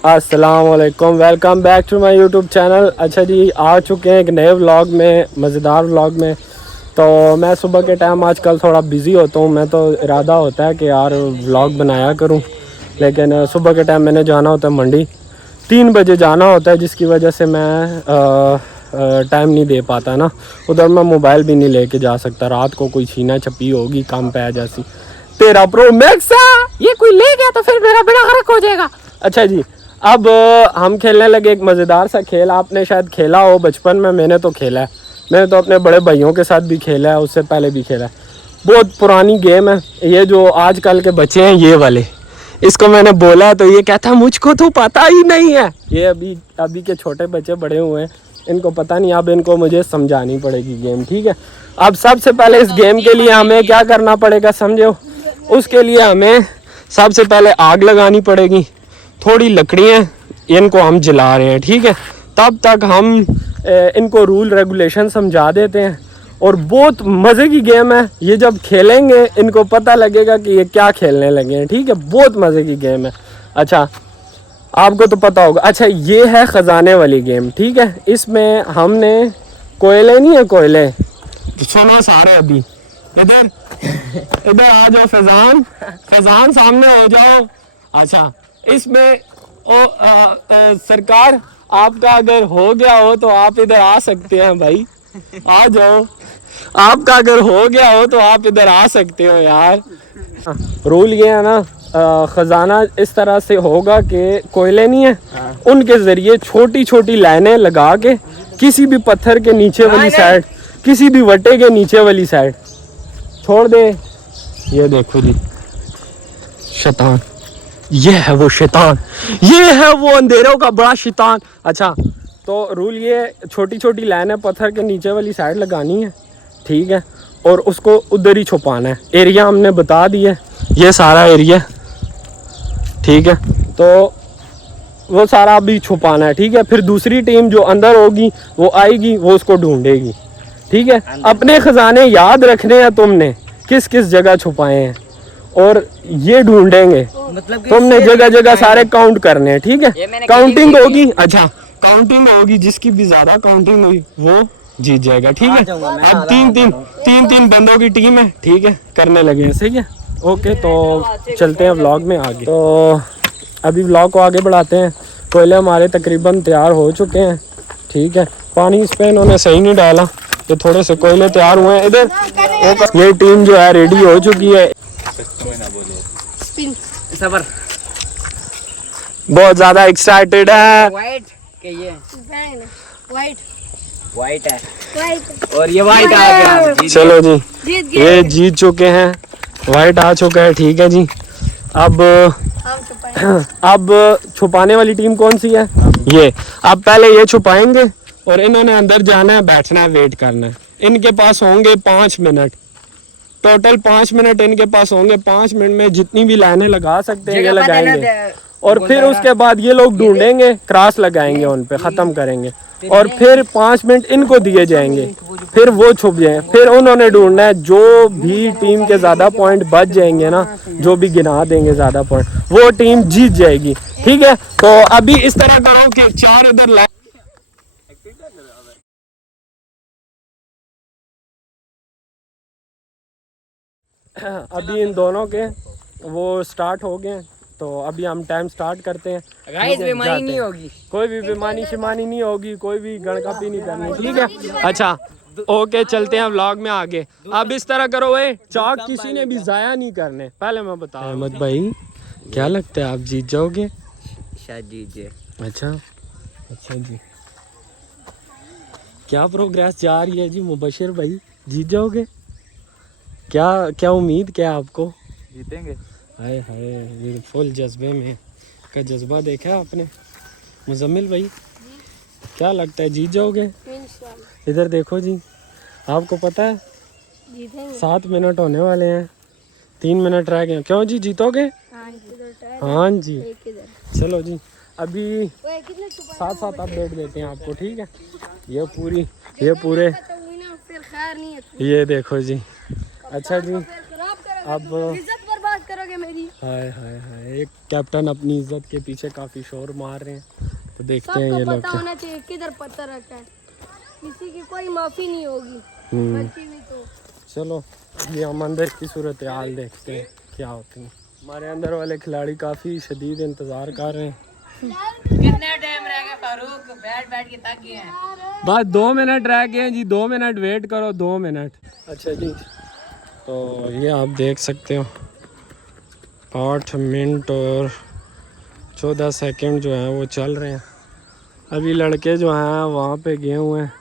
अस्सलाम वालेकुम, welcome back to my YouTube channel. अच्छा जी, आ चुके हैं एक नए व्लॉग में, मज़ेदार व्लॉग में। तो मैं सुबह के टाइम आजकल थोड़ा बिज़ी होता हूँ। मैं तो इरादा होता है कि यार व्लॉग बनाया करूँ, लेकिन सुबह के टाइम मैंने जाना होता है मंडी, 3 बजे जाना होता है, जिसकी वजह से मैं टाइम नहीं दे पाता ना। उधर मैं मोबाइल भी नहीं लेके जा सकता, रात को कोई छीना छपी होगी काम पे आ जाती। तेरा प्रो मैक्स ये कोई ले गया तो फिर मेरा बेड़ा गर्क हो जाएगा। अच्छा जी, अब हम खेलने लगे एक मज़ेदार सा खेल। आपने शायद खेला हो बचपन में, मैंने तो खेला है। मैंने तो अपने बड़े भाइयों के साथ भी खेला है, उससे पहले भी खेला है। बहुत पुरानी गेम है ये, जो आजकल के बच्चे हैं ये वाले। इसको मैंने बोला तो ये कहता मुझको तो पता ही नहीं है। ये अभी के छोटे बच्चे बड़े हुए हैं, इनको पता नहीं। अब इनको मुझे समझानी पड़ेगी गेम, ठीक है। अब सबसे पहले इस गेम के लिए हमें क्या करना पड़ेगा समझो। उसके लिए हमें सबसे पहले आग लगानी पड़ेगी। थोड़ी लकड़ियाँ इनको हम जला रहे हैं, ठीक है। तब तक हम इनको रूल रेगुलेशन समझा देते हैं। और बहुत मज़े की गेम है ये, जब खेलेंगे इनको पता लगेगा कि ये क्या खेलने लगे हैं, ठीक है। बहुत मज़े की गेम है। अच्छा, आपको तो पता होगा। अच्छा, ये है ख़जाने वाली गेम, ठीक है। इसमें हमने कोयले नहीं है, कोयले सुनो सारे अभी इधर इधर आ जाओ। फैजान सामने हो जाओ। अच्छा, इसमें सरकार आपका अगर हो गया हो तो आप इधर आ सकते हैं भाई, आ जाओ। आपका अगर हो गया हो तो आप इधर आ सकते हो यार। रूल ये है ना, ख़जाना इस तरह से होगा कि कोयले नहीं है, उनके ज़रिए छोटी छोटी लाइनें लगा के किसी भी पत्थर के नीचे वाली साइड, किसी भी वटे के नीचे वाली साइड छोड़ दे। ये देखो जी, शैतान, ये है वो शैतान, ये है वो अंधेरों का बड़ा शैतान। अच्छा, तो रूल ये, छोटी छोटी लाइनें पत्थर के नीचे वाली साइड लगानी है, ठीक है। और उसको उधर ही छुपाना है। एरिया हमने बता दिया, ये सारा एरिया, ठीक है। तो वो सारा अभी छुपाना है, ठीक है। फिर दूसरी टीम जो अंदर होगी वो आएगी, वो उसको ढूंढेगी, ठीक है। अपने खजाने याद रखने हैं तुमने, किस किस जगह छुपाए हैं, और ये ढूंढेंगे। मतलब तुमने जगह जगह सारे काउंट करने हैं, ठीक है। काउंटिंग होगी। अच्छा, काउंटिंग होगी, जिसकी भी ज्यादा काउंटिंग हुई वो जीत जाएगा, ठीक है। अब तीन बंदों की टीम है, ठीक है। करने लगे हैं, सही है। ओके, तो चलते हैं व्लॉग में आगे। तो अभी व्लॉग को आगे बढ़ाते हैं। कोयले हमारे तकरीबन तैयार हो चुके हैं, ठीक है। पानी इस पे इन्होंने सही नहीं डाला, तो थोड़े से कोयले तैयार हुए हैं इधर। ये टीम जो है रेडी हो चुकी है। सबर बहुत ज्यादा एक्साइटेड है। वाइट है और ये वाइट आ गया। चलो जी, ये जीत चुके हैं, वाइट आ चुका है, ठीक है जी। अब छुपाने वाली टीम कौन सी है? ये। अब पहले ये छुपाएंगे और इन्होंने अंदर जाना है, बैठना है, वेट करना है। इनके पास होंगे 5 मिनट, टोटल 5 मिनट इनके पास होंगे। 5 मिनट में जितनी भी लाइनें लगा सकते हैं ये लगाएंगे, और फिर उसके बाद ये लोग ढूंढेंगे, क्रॉस लगाएंगे उन पे, ख़त्म करेंगे। और फिर 5 मिनट इनको दिए जाएंगे, फिर वो छुप जाए। फिर उन्होंने ढूंढना है, जो भी टीम के ज़्यादा पॉइंट बच जाएंगे ना, जो भी गिना देंगे ज़्यादा पॉइंट, वो टीम जीत जाएगी, ठीक है। तो अभी इस तरह करो कि 4 इधर अभी इन दोनों के वो स्टार्ट हो गए। तो अभी हम टाइम स्टार्ट करते हैं। गाइस, बीमारी नहीं होगी, कोई भी बीमारी शिमानी नहीं होगी, कोई भी गणकापी नहीं करनी, ठीक है। अच्छा, ओके, चलते हैं व्लॉग में आगे। अब इस तरह करो, चाक किसी ने भी जाया नहीं करने। पहले मैं बता, अहमद भाई क्या लगता है आप जीत जाओगे? शायद जीत जाए। अच्छा जी, क्या प्रोग्रेस जा रही है जी मुबशिर भाई? जीत जाओगे? क्या उम्मीद क्या आपको? जीतेंगे। हाय हाय, ये फुल जज्बे में का जज्बा देखा आपने। मुजम्मिल भाई क्या लगता है, जीत जाओगे? इधर देखो जी, आपको पता है 7 मिनट होने वाले हैं, 3 मिनट रह गए। क्यों जी, जीतोगे? हाँ जी। चलो जी, अभी साथ साथ अपडेट देते हैं आपको, ठीक है। ये पूरे ये देखो जी। अच्छा जी, अब करोगे मेरी? हाय हाय हाय, एक कैप्टन अपनी इज्जत के पीछे काफी शोर मार रहे हैं, तो देखते हैं ये सबको लोग पता क्या। होना चाहिए किधर पत्थर रखा है, किसी की कोई माफी नहीं होगी। गलती हुई तो चलो ये हम अंदर की सूरत हाल देखते हैं क्या होती है। हमारे अंदर वाले खिलाड़ी काफी शदीद इंतजार कर रहे हैं। कितना टाइम रह गया फारूक? बैठ बैठ के थक गए हैं। बस 2 मिनट रह गए हैं जी, 2 मिनट वेट करो, 2 मिनट। अच्छा जी, तो ये आप देख सकते हो 8 मिनट और 14 सेकंड जो हैं वो चल रहे हैं। अभी लड़के जो हैं वहाँ पे गए हुए हैं,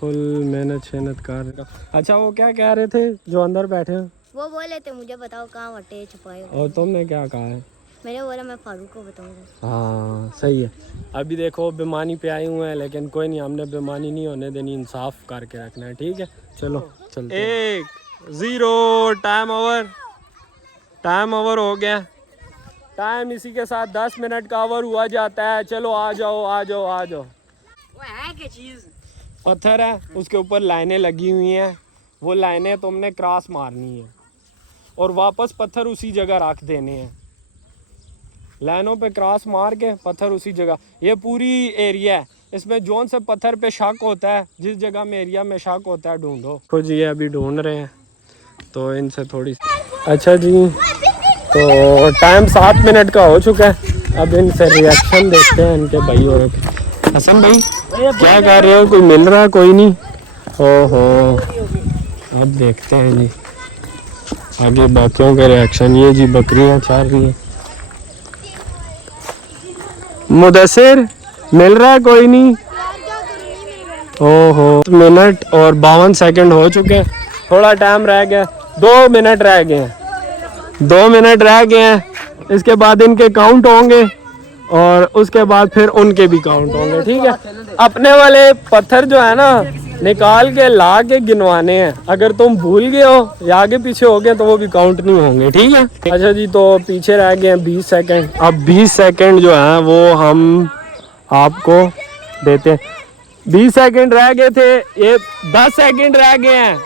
फुल मेहनत शहनत कर रहे हैं। अच्छा वो क्या कह रहे थे जो अंदर बैठे हैं? वो बोले थे मुझे बताओ कहाँ वटे छुपाए। और तुमने क्या कहा है? मैंने बोला मैं फारूक को बताऊंगा। हाँ सही है। अभी देखो बेमानी पे आए हुए हैं, लेकिन कोई नहीं, हमने बेमानी नहीं होने देनी, इंसाफ करके रखना है, ठीक है। चलो चलते 1-0 टाइम ओवर हो गया। टाइम इसी के साथ 10 मिनट का ओवर हुआ जाता है। चलो आ जाओ आ जाओ आ जाओ। वो है क्या चीज? पत्थर है, उसके ऊपर लाइनें लगी हुई हैं, वो लाइनें तुमने क्रॉस मारनी है और वापस पत्थर उसी जगह रख देने हैं। लाइनों पे क्रॉस मार के पत्थर उसी जगह, ये पूरी एरिया है, इसमें जोन से पत्थर पे शक होता है, जिस जगह में एरिया में शक होता है ढूंढो। कुछ ये अभी ढूंढ रहे हैं तो इनसे थोड़ी। अच्छा जी, तो टाइम 7 मिनट का हो चुका है। अब इनसे रिएक्शन देखते हैं इनके भाई और के। हसन भाई क्या कर रहे हो? कोई मिल रहा है? कोई नहीं। ओहो, अब देखते हैं जी आगे बाकियों के रिएक्शन। ये जी बकरियां चल रही हैं। मुदस्सिर मिल रहा है? कोई नहीं। ओहो, मिनट और 52 सेकंड हो चुके हैं, थोड़ा टाइम रह गया, 2 मिनट रह गए हैं, 2 मिनट रह गए हैं। इसके बाद इनके काउंट होंगे और उसके बाद फिर उनके भी काउंट होंगे, ठीक है। अपने वाले पत्थर जो है ना निकाल के ला के गिनवाने हैं, अगर तुम भूल गए हो या आगे पीछे हो गए तो वो भी काउंट नहीं होंगे, ठीक है। अच्छा जी, तो पीछे रह गए हैं 20 सेकंड। अब 20 सेकंड जो है वो हम आपको देते हैं। 20 सेकंड रह गए थे, ये 10 सेकंड रह गए हैं।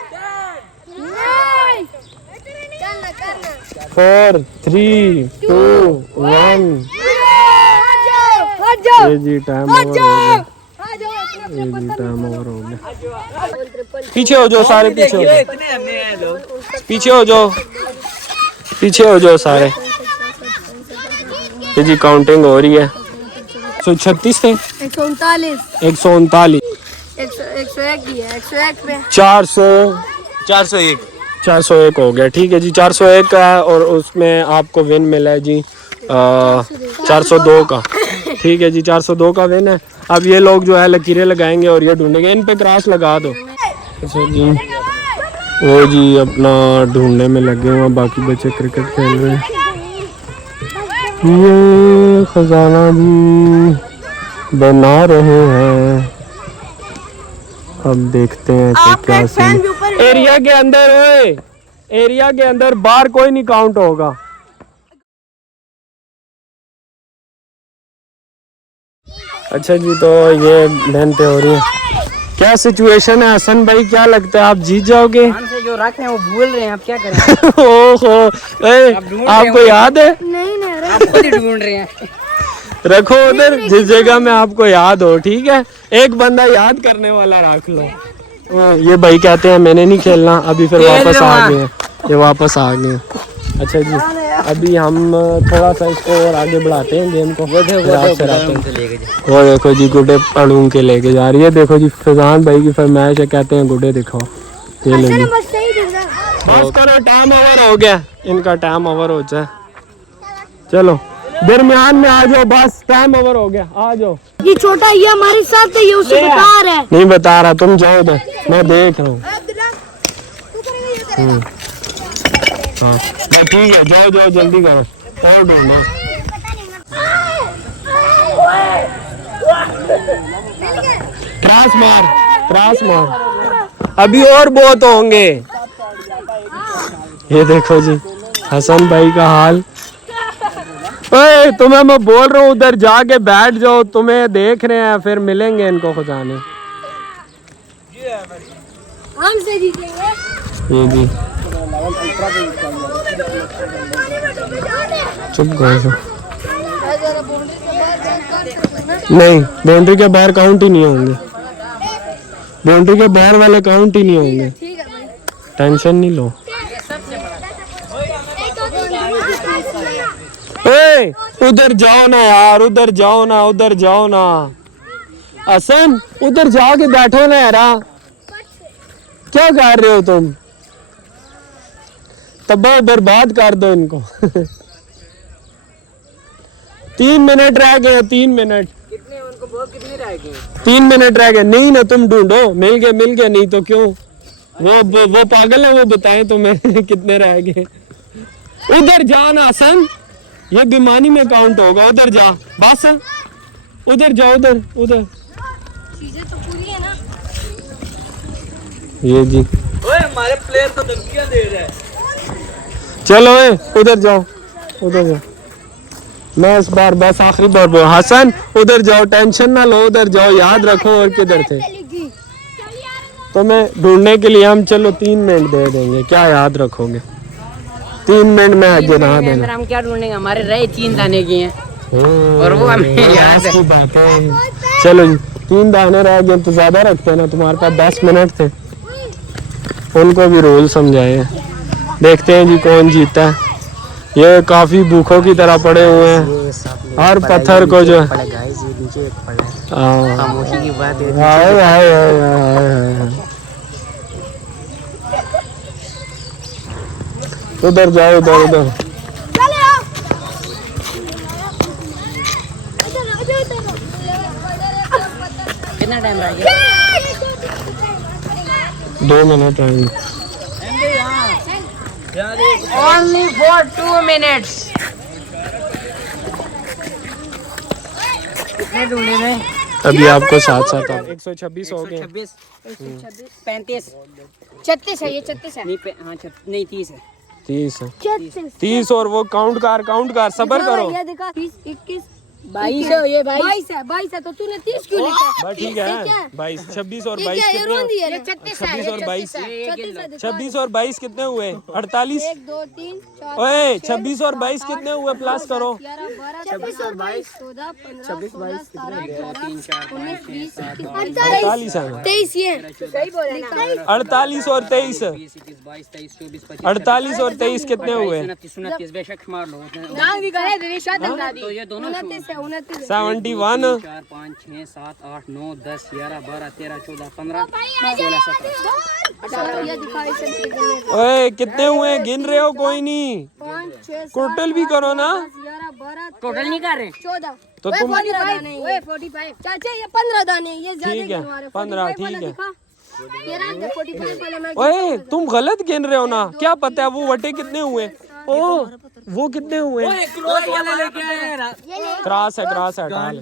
4 3 2 1। ये जी टाइम ओवर हो गया, ये जी टाइम ओवर हो गया। पीछे हो जाओ सारे, पीछे हो जाओ, इतने हमें हैं लोग। पीछे हो जाओ, पीछे हो जाओ सारे। ये जी काउंटिंग हो रही है। 136 थे, 139, 139, 101 ही है, 101 पे 401 हो गया, ठीक है जी। 401 का है और उसमें आपको विन मिला है जी 402 का, ठीक है जी। 402 का विन है। अब ये लोग जो है लकीरें लगाएंगे और ये ढूंढेंगे, इन पे क्रॉस लगा दो। अच्छा जी, वो जी अपना ढूंढने में लगे हुए हैं, बाकी बच्चे क्रिकेट खेल रहे हैं। ये खजाना भी बना रहे हैं, अब देखते हैं कि क्या सीन। एरिया के अंदर है, एरिया के अंदर, बाहर कोई नहीं काउंट होगा। अच्छा जी, तो ये मेहनतें हो रही हैं। क्या सिचुएशन है हसन भाई, क्या लगता है आप जीत जाओगे? से जो रख रहे हैं वो भूल रहे हैं, अब क्या करें? ओहो, आपको याद है? नहीं आप खुद ही ढूंढ रहे हैं। रखो उधर जिस जगह में आपको याद हो, ठीक है। एक बंदा याद करने वाला रख लो। ये भाई कहते हैं मैंने नहीं खेलना, अभी फिर वापस आ गए, ये वापस आ गए। अच्छा जी, अभी हम थोड़ा सा इसको और आगे बढ़ाते हैं गेम को, फिर आपसे रहते हैं। वो देखो जी गुड्डे पड़ूं के लेके जा रही है। देखो जी फैजान भाई की फरमाइश है, कहते हैं गुड्डे दिखाओ। ये ले ली, बस करो, टाइम ओवर हो गया, इनका टाइम ओवर हो जाए। चलो दरमियान में आ जाओ, बस टाइम ओवर हो गया, आ जाओ। ये छोटा ये हमारे साथ है, ये उसे बता रहा है। नहीं बता रहा, तुम जाओ उधर, मैं देख रहा हूँ। हाँ ठीक है, जाओ जाओ जल्दी करो, और ढूंढो। क्रॉस मार, क्रॉस मार, अभी और बहुत होंगे। ये देखो जी हसन भाई का हाल। ओए तुम्हें मैं बोल रहा हूँ उधर जाके बैठ जाओ, तुम्हें देख रहे हैं, फिर मिलेंगे इनको खजाने। हम से जीतेंगे। ये जी चुप गए। नहीं, बाउंड्री के बाहर काउंट ही नहीं होंगे, बाउंड्री के बाहर वाले काउंट ही नहीं होंगे, ठीक है भाई। टेंशन नहीं लो। ए, उधर जाओ ना यार, उधर जाओ ना, उधर जाओ ना। हसन उधर जाके बैठो ना यार, क्या कर रहे हो तुम? तबाह बर्बाद कर दो इनको। 3 मिनट रह गए, 3 मिनट। कितने उनको बहुत कितने रह गए? 3 मिनट रह गए। नहीं ना, तुम ढूंढो, मिल गए, नहीं तो क्यों? वो पागल है, वो बताएं तुम्हें कितने रह गए। उधर जा ना हसन, ये बेईमानी में काउंट होगा। उधर जा बस, उधर जाओ, उधर। चीजें तो पूरी है ना। ये जी ओए हमारे प्लेयर तो धमकियां दे रहे हैं। चलो उधर जाओ, उधर जाओ। मैं इस बार बस आखिरी बार बोल, हसन उधर जाओ, टेंशन ना लो, उधर जाओ, याद रखो और किधर थे। तो मैं ढूंढने के लिए हम चलो 3 मिनट दे देंगे, क्या याद रखोगे? 3 मिनट में आगे रहा देना। हम क्या ढूंढेंगे, हमारे रहे 3 दाने की हैं और वो हमें याद की बात है। चलो जी, 3 दाने रह गए तो ज्यादा रखते हैं ना, तुम्हारे पास 10 मिनट थे, उनको भी रूल समझाए हैं। देखते हैं जी कौन जीता है। ये काफी भूखों की तरह पड़े हुए हैं, हर पत्थर को जो खामोशी की बात है। उधर जाओ, उधर। कितना टाइम रह गया? 2 मिनट रहेंगे। Only for 2 minutes. कितने ढूंढे में? अभी आपको साथ 126 हो गए। 26, 35, 36 है, ये 36 है। नहीं हाँ नहीं 30 है। 30 है। 36 और वो काउंट कर, सबर करो। ये देखा 30, 21, 22 है ये 22 है, 22 है, तो तूने 30 क्यों लिखा? बस ठीक है। 22, 26 और 22 ये कितने? रोंदी है, 36 है, 26 और 22 36 है। 26 और 22 कितने हुए? 48। 1 2 3 4 ओए 26 और 22 कितने हुए? प्लस करो। 11 12 26 और 22 14 15 16 17 18 19 20 48 है। 23 ये सही बोले ना। 48 और 23। 20, 21, 22, 23, 24, 25, 48 और 23 कितने हुए? 29 बेशक मार लो। नाम भी करे रिशाद दादी। तो ये दोनों 29 है, 29 71। 4 5 6 7 8 9 10 11 12 13 14 15 16 17 ये दिखाई से ओए कितने हुए? गिन रहे हो? कोई नहीं, 5 6 टोटल भी करो ना। 11 12 टोटल नहीं कर रहे 14 तो तुम 45 चाचा ये 15 दाने, ये ज्यादा ठीक है, गिनवा रहे। 15 45 वाला ठीक है। दिखा। ये रहा दे 45 वाला मैं ओए तुम गलत गिन रहे हो ना, क्या पता है वो वटे कितने हुए? ओ वो कितने हुए? क्रॉस है हटा ले।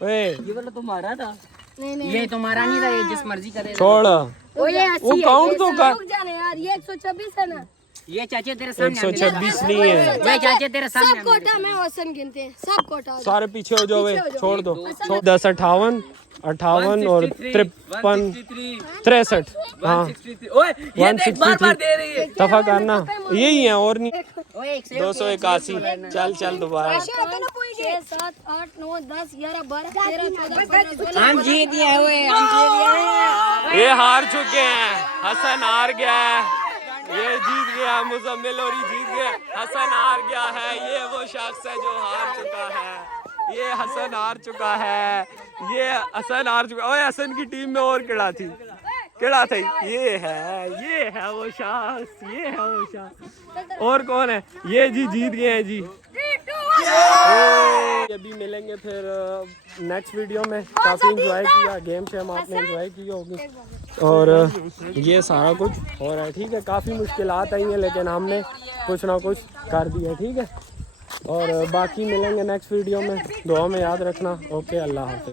ओए ये वाला तुम्हारा था। नहीं ये तुम्हारा नहीं था, ये जिस मर्जी करे। छोड़, वो ये 80 वो है, काउंट ये तो सब कर। रुक जाने यार, ये 126 है ना। ये चाचे तेरे सामने 126 नहीं है। वे चाचे तेरे सामने सब कोटा में औसन गिनते हैं, सब कोटा। सारे पीछे हो जाओ, वे छोड़ दो। 10 58 58 और 53 63। हाँ 163 दफा करना, यही है और नहीं। 281। चल दोबारा। 6 7 8 9 10 11 12 13 14 15 हम जीत गए हुए, हम जीत गए। ये हार चुके हैं, हसन हार गया है, ये जीत गया, मुजम्मिल और जीत गया, हसन हार गया है। ये वो शख्स है जो हार चुका है, ये हसन हार चुका है, ये हसन हार चुका। ओए हसन की टीम में और केड़ा थी? ये है वो शख्स, ये है वो शख्स। और कौन है? ये जी जीत गए हैं जी। अभी मिलेंगे फिर नेक्स्ट वीडियो में। काफ़ी इंजॉय किया, गेम शेम आपने इंजॉय की होगी और ये सारा कुछ हो रहा है। ठीक है, काफ़ी मुश्किलात आई हैं लेकिन हमने कुछ ना कुछ कर दिया। ठीक है, और बाकी मिलेंगे नेक्स्ट वीडियो में। दुआ में याद रखना। ओके, अल्लाह हाफ़िज़।